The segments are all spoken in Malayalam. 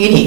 ഇനി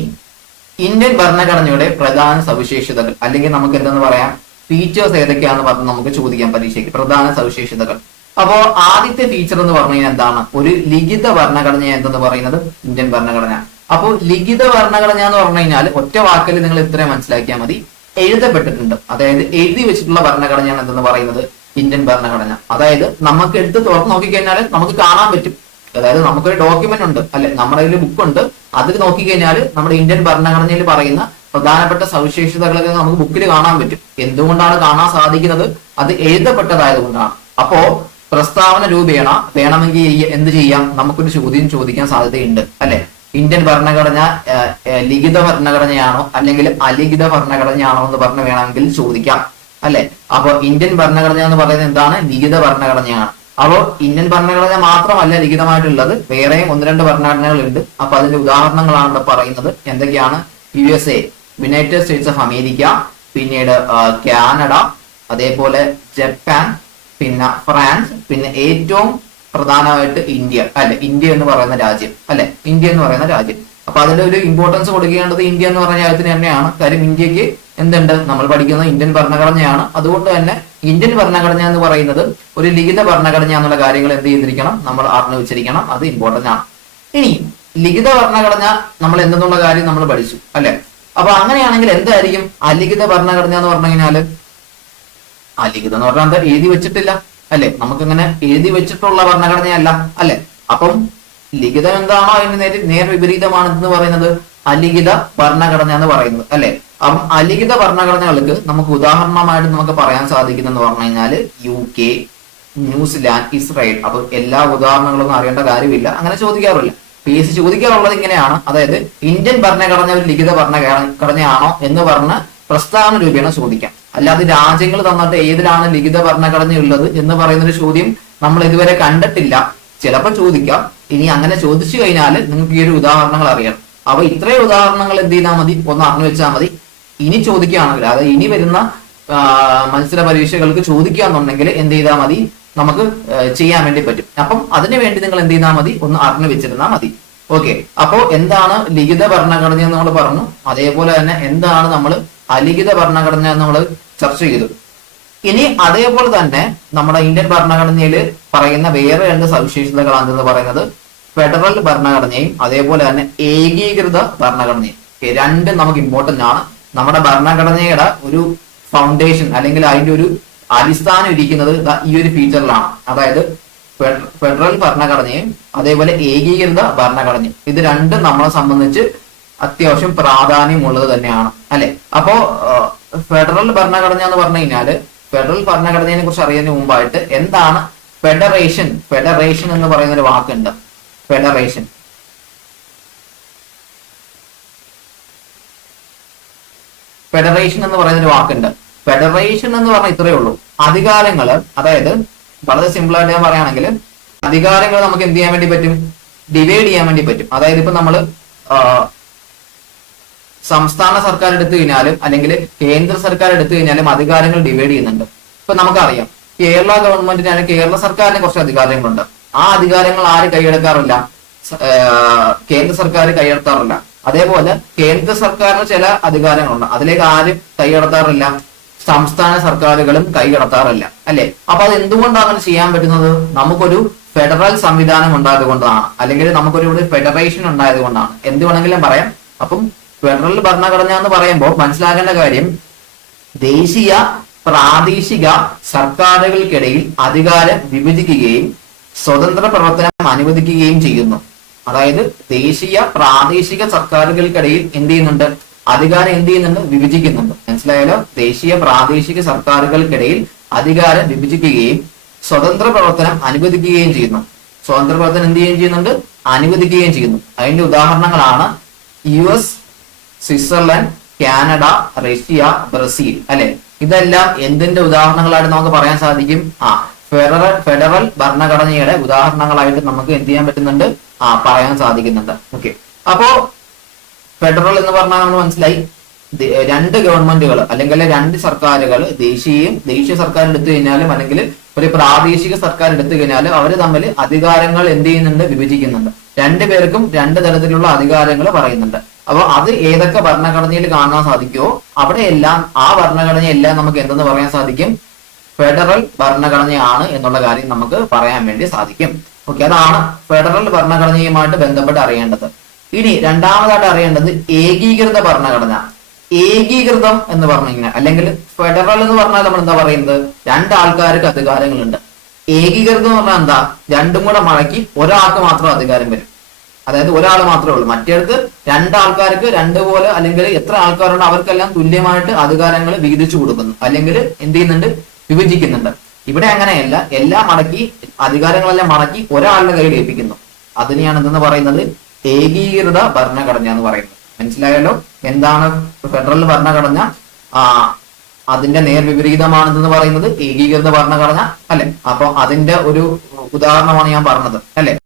ഇന്ത്യൻ ഭരണഘടനയുടെ പ്രധാന സവിശേഷതകൾ അല്ലെങ്കിൽ നമുക്ക് എന്തെന്ന് പറയാം, ഫീച്ചേഴ്സ് ഏതൊക്കെയാണെന്ന് പറഞ്ഞ് നമുക്ക് ചോദിക്കാം പരീക്ഷയ്ക്ക്. പ്രധാന സവിശേഷതകൾ. അപ്പോ ആദ്യത്തെ ഫീച്ചർ എന്ന് പറഞ്ഞു കഴിഞ്ഞാൽ എന്താണ്? ഒരു ലിഖിത ഭരണഘടന എന്തെന്ന് പറയുന്നത് ഇന്ത്യൻ ഭരണഘടന. അപ്പോൾ ലിഖിത ഭരണഘടന എന്ന് പറഞ്ഞു കഴിഞ്ഞാൽ ഒറ്റ വാക്കിൽ നിങ്ങൾ ഇത്രയും മനസ്സിലാക്കിയാൽ മതി, എഴുതപ്പെട്ടിട്ടുണ്ട്. അതായത് എഴുതി വെച്ചിട്ടുള്ള ഭരണഘടനയാണ് എന്തെന്ന് പറയുന്നത് ഇന്ത്യൻ ഭരണഘടന. അതായത് നമുക്ക് എടുത്ത് തുറന്ന് നോക്കിക്കഴിഞ്ഞാൽ നമുക്ക് കാണാൻ പറ്റും. അതായത് നമുക്കൊരു ഡോക്യുമെന്റ് ഉണ്ട് അല്ലെ, നമ്മുടെ കയ്യിൽ ബുക്ക് ഉണ്ട്, അതിൽ നോക്കിക്കഴിഞ്ഞാൽ നമ്മുടെ ഇന്ത്യൻ ഭരണഘടനയിൽ പറയുന്ന പ്രധാനപ്പെട്ട സവിശേഷതകളൊക്കെ നമുക്ക് ബുക്കിൽ കാണാൻ പറ്റും. എന്തുകൊണ്ടാണ് കാണാൻ സാധിക്കുന്നത്? അത് എഴുതപ്പെട്ടതായത് കൊണ്ടാണ്. അപ്പോ പ്രസ്താവന രൂപേണ വേണമെങ്കിൽ എന്ത് ചെയ്യാം, നമുക്കൊരു ചോദ്യം ചോദിക്കാൻ സാധ്യതയുണ്ട് അല്ലെ. ഇന്ത്യൻ ഭരണഘടന ലിഖിത ഭരണഘടനയാണോ അല്ലെങ്കിൽ അലിഖിത ഭരണഘടനയാണോ എന്ന് പറഞ്ഞ് വേണമെങ്കിൽ ചോദിക്കാം അല്ലെ. അപ്പൊ ഇന്ത്യൻ ഭരണഘടന എന്ന് പറയുന്നത് എന്താണ്? ലിഖിത ഭരണഘടനയാണ്. അപ്പോൾ ഇന്ത്യൻ ഭരണഘടന മാത്രമല്ല ലിഖിതമായിട്ടുള്ളത്, വേറെയും ഒന്ന് രണ്ട് ഭരണഘടനകളുണ്ട്. അപ്പൊ അതിന്റെ ഉദാഹരണങ്ങളാണ് ഇവിടെ പറയുന്നത്. എന്തൊക്കെയാണ്? USA, United States of America, പിന്നീട് കാനഡ, അതേപോലെ ജപ്പാൻ, പിന്നെ ഫ്രാൻസ്, പിന്നെ ഏറ്റവും പ്രധാനമായിട്ട് ഇന്ത്യ അല്ലെ. ഇന്ത്യ എന്ന് പറയുന്ന രാജ്യം അല്ലെ, ഇന്ത്യ എന്ന് പറയുന്ന രാജ്യം. അപ്പൊ അതിന്റെ ഒരു ഇമ്പോർട്ടൻസ് കൊടുക്കേണ്ടത് ഇന്ത്യ എന്ന് പറഞ്ഞ രാജ്യത്തിന് തന്നെയാണ്. കാര്യം ഇന്ത്യക്ക് എന്തുണ്ട്? നമ്മൾ പഠിക്കുന്നത് ഇന്ത്യൻ ഭരണഘടനയാണ്. അതുകൊണ്ട് തന്നെ ഇന്ത്യൻ ഭരണഘടന എന്ന് പറയുന്നത് ഒരു ലിഖിത ഭരണഘടന എന്നുള്ള കാര്യങ്ങൾ എന്ത് ചെയ്തിരിക്കണം, നമ്മൾ അറിഞ്ഞു വെച്ചിരിക്കണം. അത് ഇമ്പോർട്ടന്റ് ആണ്. ഇനി ലിഖിത ഭരണഘടന നമ്മൾ എന്തെന്നുള്ള കാര്യം നമ്മൾ പഠിച്ചു അല്ലെ. അപ്പൊ അങ്ങനെയാണെങ്കിൽ എന്തായിരിക്കും അലിഖിത ഭരണഘടന എന്ന് പറഞ്ഞു കഴിഞ്ഞാല്? അലിഖിതം എന്ന് പറഞ്ഞാൽ എന്താ? എഴുതി വെച്ചിട്ടില്ല അല്ലെ. നമുക്കിങ്ങനെ എഴുതി വെച്ചിട്ടുള്ള ഭരണഘടനയല്ല അല്ലെ. അപ്പം ലിഖിതം എന്താണോ അതിന് നേർ വിപരീതമാണ് എന്ന് പറയുന്നത് അലിഖിത ഭരണഘടന എന്ന് പറയുന്നത് അല്ലെ. അപ്പം അലിഖിത ഭരണഘടനകൾക്ക് നമുക്ക് ഉദാഹരണമായിട്ട് നമുക്ക് പറയാൻ സാധിക്കുന്നെന്ന് പറഞ്ഞു കഴിഞ്ഞാല് UK, ന്യൂസിലാൻഡ്, ഇസ്രായേൽ. അപ്പൊ എല്ലാ ഉദാഹരണങ്ങളൊന്നും അറിയേണ്ട കാര്യമില്ല, അങ്ങനെ ചോദിക്കാറില്ല. PSC ചോദിക്കാറുള്ളത് ഇങ്ങനെയാണ്, അതായത് ഇന്ത്യൻ ഭരണഘടന ഒരു ലിഖിത ഭരണഘടനയാണോ എന്ന് പറഞ്ഞ് പ്രസ്താവന രൂപേണ ചോദിക്കാം. അല്ലാതെ രാജ്യങ്ങൾ തന്നിട്ട് ഏതിലാണ് ലിഖിത ഭരണഘടന ഉള്ളത് എന്ന് പറയുന്നൊരു ചോദ്യം നമ്മൾ ഇതുവരെ കണ്ടിട്ടില്ല. ചിലപ്പോൾ ചോദിക്കാം. ഇനി അങ്ങനെ ചോദിച്ചു കഴിഞ്ഞാൽ നിങ്ങൾക്ക് ഈ ഒരു ഉദാഹരണങ്ങൾ അറിയണം. അപ്പൊ ഇത്രയും ഉദാഹരണങ്ങൾ എന്ത് ചെയ്താൽ മതി, ഒന്ന് അറിഞ്ഞു വെച്ചാൽ മതി. ഇനി ചോദിക്കുകയാണെങ്കിൽ, അതായത് ഇനി വരുന്ന മത്സര പരീക്ഷകൾക്ക് ചോദിക്കുകയാണെന്നുണ്ടെങ്കിൽ എന്ത് ചെയ്താൽ മതി, നമുക്ക് ചെയ്യാൻ വേണ്ടി പറ്റും. അപ്പം അതിനു വേണ്ടി നിങ്ങൾ എന്ത് ചെയ്താൽ മതി, ഒന്ന് അറിഞ്ഞു വെച്ചിരുന്നാൽ മതി. ഓക്കെ. അപ്പോ എന്താണ് ലിഖിത ഭരണഘടന എന്ന് നമ്മൾ പറഞ്ഞു. അതേപോലെ തന്നെ എന്താണ് നമ്മൾ അലിഖിത ഭരണഘടന എന്ന് നമ്മൾ ചർച്ച ചെയ്തു. ഇനി അതേപോലെ തന്നെ നമ്മുടെ ഇന്ത്യൻ ഭരണഘടനയിൽ പറയുന്ന വേറെ രണ്ട് സവിശേഷതകളാണെന്ന് പറയുന്നത് ഫെഡറൽ ഭരണഘടനയും അതേപോലെ തന്നെ ഏകീകൃത ഭരണഘടനയും. രണ്ടും നമുക്ക് ഇമ്പോർട്ടന്റ് ആണ്. നമ്മുടെ ഭരണഘടനയുടെ ഒരു ഫൗണ്ടേഷൻ അല്ലെങ്കിൽ അതിന്റെ ഒരു അടിസ്ഥാനം ഇരിക്കുന്നത് ഈ ഒരു ഫീച്ചറിലാണ്. അതായത് ഫെഡറൽ ഭരണഘടനയും അതേപോലെ ഏകീകൃത ഭരണഘടനയും. ഇത് രണ്ടും നമ്മളെ സംബന്ധിച്ച് അത്യാവശ്യം പ്രാധാന്യമുള്ളത് തന്നെയാണ് അല്ലെ. അപ്പോ ഫെഡറൽ ഭരണഘടന എന്ന് പറഞ്ഞു കഴിഞ്ഞാല് ഫെഡറൽ ഭരണഘടനയെ കുറിച്ച് അറിയുന്നതിന് മുമ്പായിട്ട് എന്താണ് ഫെഡറേഷൻ? ഫെഡറേഷൻ എന്ന് പറയുന്ന ഒരു വാക്കുണ്ട്. ഫെഡറേഷൻ ഫെഡറേഷൻ എന്ന് പറയുന്ന ഒരു വാക്കുണ്ട്. ഫെഡറേഷൻ എന്ന് പറഞ്ഞാൽ ഇത്രയേ ഉള്ളൂ. അധികാരങ്ങൾ, അതായത് വളരെ സിമ്പിൾ ആയിട്ട് ഞാൻ പറയുകയാണെങ്കിൽ അധികാരങ്ങൾ നമുക്ക് എന്ത് ചെയ്യാൻ വേണ്ടി പറ്റും, ഡിവൈഡ് ചെയ്യാൻ വേണ്ടി പറ്റും. അതായത് ഇപ്പൊ നമ്മള് സംസ്ഥാന സർക്കാർ എടുത്തു കഴിഞ്ഞാലും അല്ലെങ്കിൽ കേന്ദ്ര സർക്കാർ എടുത്തു കഴിഞ്ഞാലും അധികാരങ്ങൾ ഡിവൈഡ് ചെയ്യുന്നുണ്ട്. ഇപ്പൊ നമുക്കറിയാം കേരള ഗവൺമെന്റിന് കേരള സർക്കാരിന് കുറച്ച് അധികാരങ്ങളുണ്ട്. ആ അധികാരങ്ങൾ ആര് കൈയടക്കാറില്ല? കേന്ദ്ര സർക്കാർ കൈയടത്താറില്ല. അതേപോലെ കേന്ദ്ര സർക്കാരിന് ചില അധികാരങ്ങളുണ്ട്, അതിലേക്ക് ആരും കൈയടത്താറില്ല, സംസ്ഥാന സർക്കാരുകളും കൈകടത്താറില്ല അല്ലെ. അപ്പൊ അത് എന്തുകൊണ്ടാണ് അങ്ങനെ ചെയ്യാൻ പറ്റുന്നത്? നമുക്കൊരു ഫെഡറൽ സംവിധാനം ഉണ്ടായത് കൊണ്ടാണ്, അല്ലെങ്കിൽ നമുക്കൊരു ഫെഡറേഷൻ ഉണ്ടായത് കൊണ്ടാണ്. എന്ത് വേണമെങ്കിലും പറയാം. അപ്പം ഫെഡറൽ ഭരണഘടന എന്ന് പറയുമ്പോൾ മനസ്സിലാക്കേണ്ട കാര്യം ദേശീയ പ്രാദേശിക സർക്കാരുകൾക്കിടയിൽ അധികാരം വിഭജിക്കുകയും സ്വതന്ത്ര പ്രവർത്തനം അനുവദിക്കുകയും ചെയ്യുന്നു. അതായത് ദേശീയ പ്രാദേശിക സർക്കാരുകൾക്കിടയിൽ എന്ത് ചെയ്യുന്നുണ്ട്? അധികാരം എന്ത് ചെയ്യുന്നുണ്ട്? വിഭജിക്കുന്നുണ്ട്. മനസ്സിലായാലോ? ദേശീയ പ്രാദേശിക സർക്കാരുകൾക്കിടയിൽ അധികാരം വിഭജിക്കുകയും സ്വതന്ത്ര പ്രവർത്തനം അനുവദിക്കുകയും ചെയ്യുന്നു. സ്വതന്ത്ര പ്രവർത്തനം എന്ത് ചെയ്യുന്നുണ്ട്? അനുവദിക്കുകയും ചെയ്യുന്നു. അതിന്റെ ഉദാഹരണങ്ങളാണ് US, Switzerland, Canada, Russia, Brazil അല്ലെ. ഇതെല്ലാം എന്തിന്റെ ഉദാഹരണങ്ങളായിട്ട് നമുക്ക് പറയാൻ സാധിക്കും? ഫെഡറൽ ഭരണഘടനയുടെ ഉദാഹരണങ്ങളായിട്ട് നമുക്ക് എന്ത് ചെയ്യാൻ പറ്റുന്നുണ്ട്? പറയാൻ സാധിക്കുന്നുണ്ട്. ഓക്കെ. അപ്പോ ഫെഡറൽ എന്ന് പറഞ്ഞാൽ നമ്മൾ മനസ്സിലായി രണ്ട് ഗവൺമെന്റുകൾ അല്ലെങ്കിൽ രണ്ട് സർക്കാരുകൾ, ദേശീയ സർക്കാർ എടുത്തു കഴിഞ്ഞാലും അല്ലെങ്കിൽ ഒരു പ്രാദേശിക സർക്കാർ എടുത്തു കഴിഞ്ഞാലും അവർ തമ്മിൽ അധികാരങ്ങൾ എന്ത് ചെയ്യുന്നുണ്ട്? വിഭജിക്കുന്നുണ്ട്. രണ്ടുപേർക്കും രണ്ട് തരത്തിലുള്ള അധികാരങ്ങൾ പറയുന്നുണ്ട്. അപ്പൊ അത് ഏതൊക്കെ ഭരണഘടനയിൽ കാണാൻ സാധിക്കുമോ അവിടെയെല്ലാം ആ ഭരണഘടനയെല്ലാം നമുക്ക് എന്തെന്ന് പറയാൻ സാധിക്കും, ഫെഡറൽ ഭരണഘടനയാണ് എന്നുള്ള കാര്യം നമുക്ക് പറയാൻ വേണ്ടി സാധിക്കും. ഓക്കെ, അതാണ് ഫെഡറൽ ഭരണഘടനയുമായിട്ട് ബന്ധപ്പെട്ട് അറിയേണ്ടത്. ഇനി രണ്ടാമതായിട്ട് അറിയേണ്ടത് ഏകീകൃത ഭരണഘടന. ഏകീകൃതം എന്ന് പറഞ്ഞു കഴിഞ്ഞാൽ, അല്ലെങ്കിൽ ഫെഡറൽ എന്ന് പറഞ്ഞാൽ നമ്മൾ എന്താ പറയുന്നത്, രണ്ടാൾക്കാർക്ക് അധികാരങ്ങളുണ്ട്. ഏകീകൃതം എന്ന് പറഞ്ഞാൽ എന്താ, രണ്ടും കൂടെ മടക്കി ഒരാൾക്ക് മാത്രം അധികാരം വരും. അതായത് ഒരാൾ മാത്രമേ ഉള്ളൂ. മറ്റേടത്ത് രണ്ടാൾക്കാർക്ക് രണ്ടുപോലെ, അല്ലെങ്കിൽ എത്ര ആൾക്കാരുണ്ട് അവർക്കെല്ലാം തുല്യമായിട്ട് അധികാരങ്ങൾ വീതിച്ചു കൊടുക്കുന്നു, അല്ലെങ്കിൽ എന്ത് ചെയ്യുന്നുണ്ട്, വിഭജിക്കുന്നുണ്ട്. ഇവിടെ അങ്ങനെയല്ല, എല്ലാം മടക്കി, അധികാരങ്ങളെല്ലാം മടക്കി ഒരാളുടെ കയ്യിൽ ഏൽപ്പിക്കുന്നു. അതിനെയാണ് എന്തെന്ന് പറയുന്നത്, ഏകീകൃത ഭരണഘടന എന്ന് പറയുന്നത്. മനസ്സിലായല്ലോ എന്താണ് ഫെഡറൽ ഭരണഘടന? അതിന്റെ നേർവിപരീതമാണെന്ന് പറയുന്നത് ഏകീകൃത ഭരണഘടന അല്ലെ. അപ്പൊ അതിന്റെ ഒരു ഉദാഹരണമാണ് ഞാൻ പറഞ്ഞത് അല്ലെ.